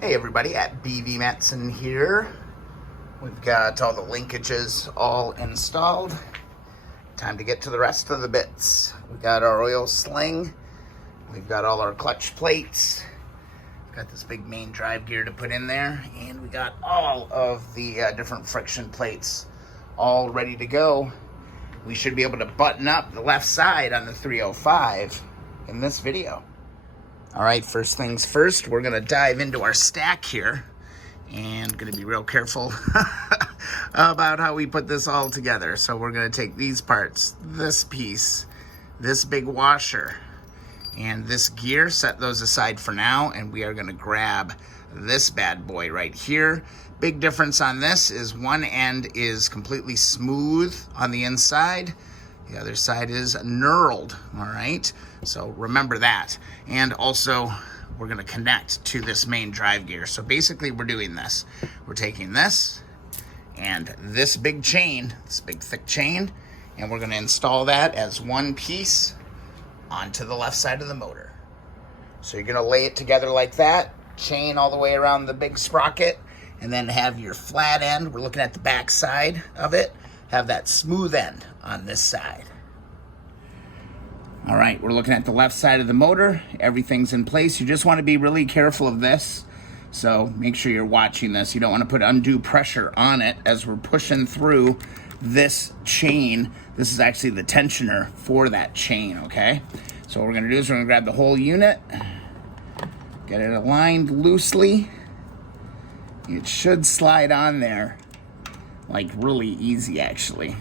Hey everybody, at BV Matson here. We've got all the linkages all installed. Time to get to the rest of the bits. We've got our oil sling. We've got all our clutch plates. We've got this big main drive gear to put in there. And we got all of the different friction plates all ready to go. We should be able to button up the left side on the 305 in this video. All right, first things first, we're gonna dive into our stack here and gonna be real careful about how we put this all together. So we're gonna take these parts, this piece, this big washer, and this gear, set those aside for now, and we are gonna grab this bad boy right here. Big difference on this is one end is completely smooth on the inside. The other side is knurled, all right? So remember that. And also, we're gonna connect to this main drive gear. So basically, we're doing this. We're taking this and this big chain, this big thick chain, and we're gonna install that as one piece onto the left side of the motor. So you're gonna lay it together like that, chain all the way around the big sprocket, and then have your flat end, we're looking at the back side of it, have that smooth end on this side. All right, we're looking at the left side of the motor. Everything's in place. You just want to be really careful of this. So make sure you're watching this. You don't want to put undue pressure on it as we're pushing through this chain. This is actually the tensioner for that chain, okay? So what we're gonna do is we're gonna grab the whole unit, get it aligned loosely. It should slide on there like really easy, actually.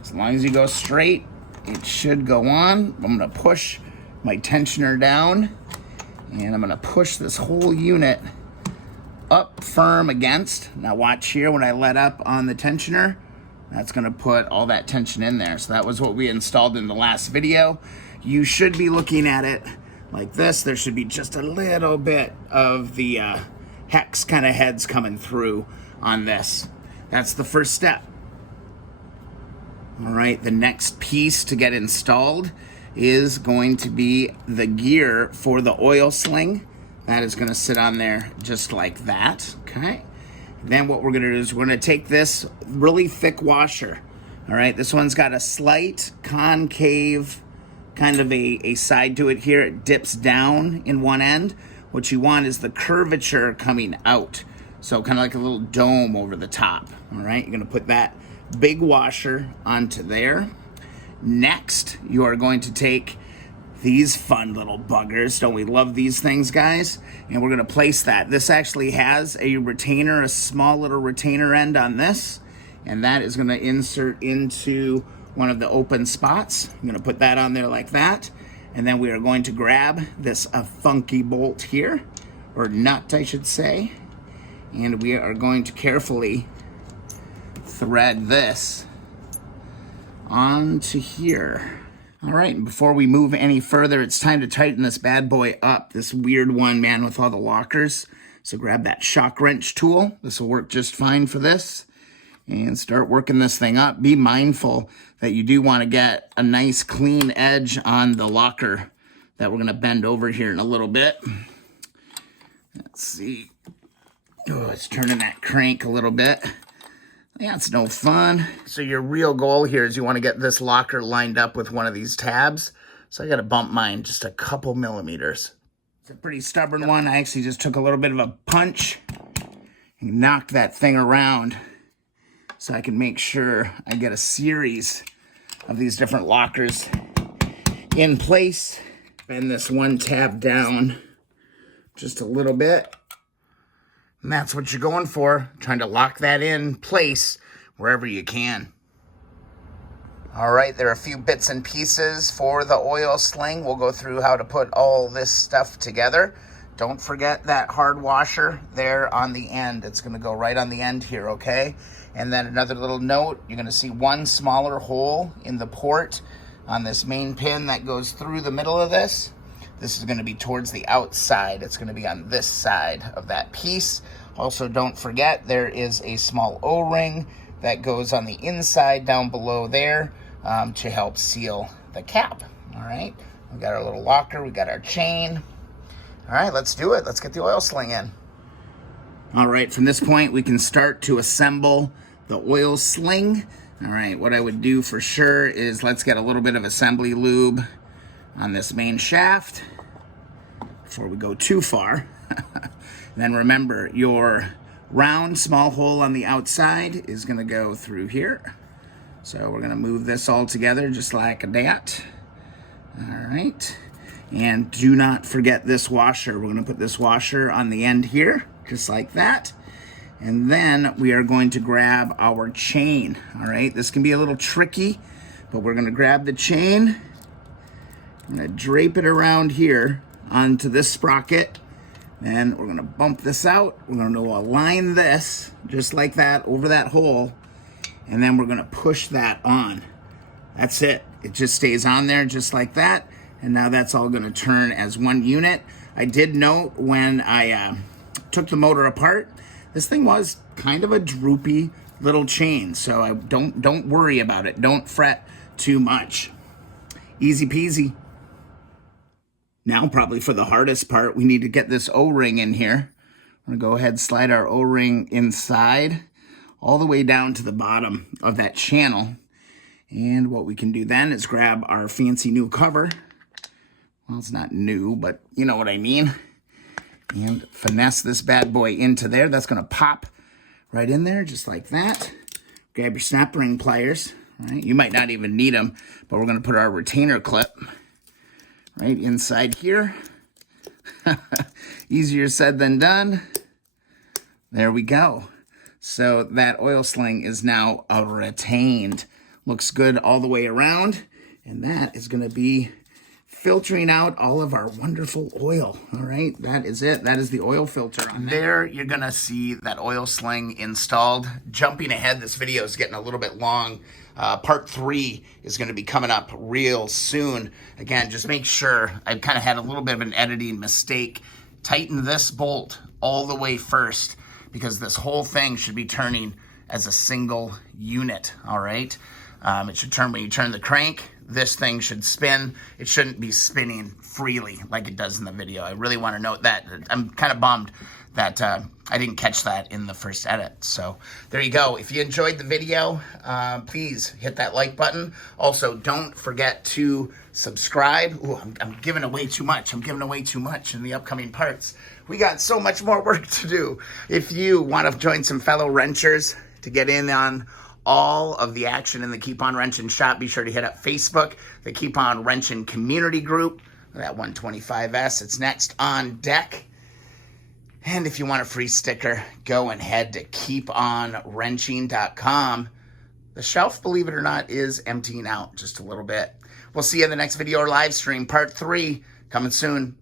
As long as you go straight, it should go on. I'm gonna push my tensioner down and I'm gonna push this whole unit up firm against. Now watch here, when I let up on the tensioner, that's gonna put all that tension in there. So that was what we installed in the last video. You should be looking at it like this. There should be just a little bit of the hex kind of heads coming through on this. That's the first step. All right, the next piece to get installed is going to be the gear for the oil sling. That is gonna sit on there just like that, okay? Then what we're gonna do is we're gonna take this really thick washer. All right, this one's got a slight concave kind of a side to it here. It dips down in one end. What you want is the curvature coming out. So kind of like a little dome over the top, all right? You're gonna put that big washer onto there. Next, you are going to take these fun little buggers. Don't we love these things, guys? And we're gonna place that. This actually has a retainer, a small little retainer end on this, and that is gonna insert into one of the open spots. I'm gonna put that on there like that. And then we are going to grab this funky bolt here, or nut, I should say. And we are going to carefully thread this onto here. All right, and before we move any further, it's time to tighten this bad boy up, this weird one, man, with all the lockers. So grab that shock wrench tool. This will work just fine for this. And start working this thing up. Be mindful that you do want to get a nice clean edge on the locker that we're going to bend over here in a little bit. Let's see. Oh, it's turning that crank a little bit. That's no fun. So your real goal here is you want to get this locker lined up with one of these tabs. So I got to bump mine just a couple millimeters. It's a pretty stubborn one. I actually just took a little bit of a punch and knocked that thing around so I can make sure I get a series of these different lockers in place. Bend this one tab down just a little bit. And that's what you're going for, trying to lock that in place wherever you can. All right, there are a few bits and pieces for the oil sling. We'll go through how to put all this stuff together. Don't forget that hard washer there on the end. It's gonna go right on the end here, okay? And then another little note, you're gonna see one smaller hole in the port on this main pin that goes through the middle of this. This is gonna be towards the outside. It's gonna be on this side of that piece. Also, don't forget, there is a small O-ring that goes on the inside down below there to help seal the cap, all right? We got our little locker, we got our chain. All right, let's do it. Let's get the oil sling in. All right, from this point, we can start to assemble the oil sling. All right, what I would do for sure is let's get a little bit of assembly lube on this main shaft before we go too far. Then remember, your round small hole on the outside is gonna go through here. So we're gonna move this all together just like that. All right, and do not forget this washer. We're gonna put this washer on the end here, just like that. And then we are going to grab our chain. All right, this can be a little tricky, but we're gonna grab the chain. I'm gonna drape it around here onto this sprocket. Then we're gonna bump this out. We're gonna align this just like that over that hole. And then we're gonna push that on. That's it. It just stays on there just like that. And now that's all gonna turn as one unit. I did note when I took the motor apart, this thing was kind of a droopy little chain. So I don't worry about it. Don't fret too much. Easy peasy. Now, probably for the hardest part, we need to get this O-ring in here. I'm gonna go ahead and slide our O-ring inside all the way down to the bottom of that channel. And what we can do then is grab our fancy new cover. Well, it's not new, but you know what I mean. And finesse this bad boy into there. That's gonna pop right in there, just like that. Grab your snap ring pliers, right? You might not even need them, but we're gonna put our retainer clip right inside here. Easier said than done. There we go. So that oil sling is now retained. Looks good all the way around. And that is gonna be filtering out all of our wonderful oil. All right, that is it. That is the oil filter on there. You're gonna see that oil sling installed. Jumping ahead, this video is getting a little bit long. Part 3 is gonna be coming up real soon. Again, just make sure, I kind of had a little bit of an editing mistake. Tighten this bolt all the way first, because this whole thing should be turning as a single unit, all right? It should turn when you turn the crank. This thing should spin. It shouldn't be spinning freely like it does in the video. I really want to note that. I'm kind of bummed that I didn't catch that in the first edit. So there you go. If you enjoyed the video, please hit that like button. Also, don't forget to subscribe. Ooh, I'm giving away too much. I'm giving away too much in the upcoming parts. We got so much more work to do. If you want to join some fellow wrenchers to get in on all of the action in the Keep On Wrenching shop, be sure to hit up Facebook, the Keep On Wrenching community group. That 125S, it's next on deck. And if you want a free sticker, go and head to keeponwrenching.com. The shelf, believe it or not, is emptying out just a little bit. We'll see you in the next video or live stream, part 3, coming soon.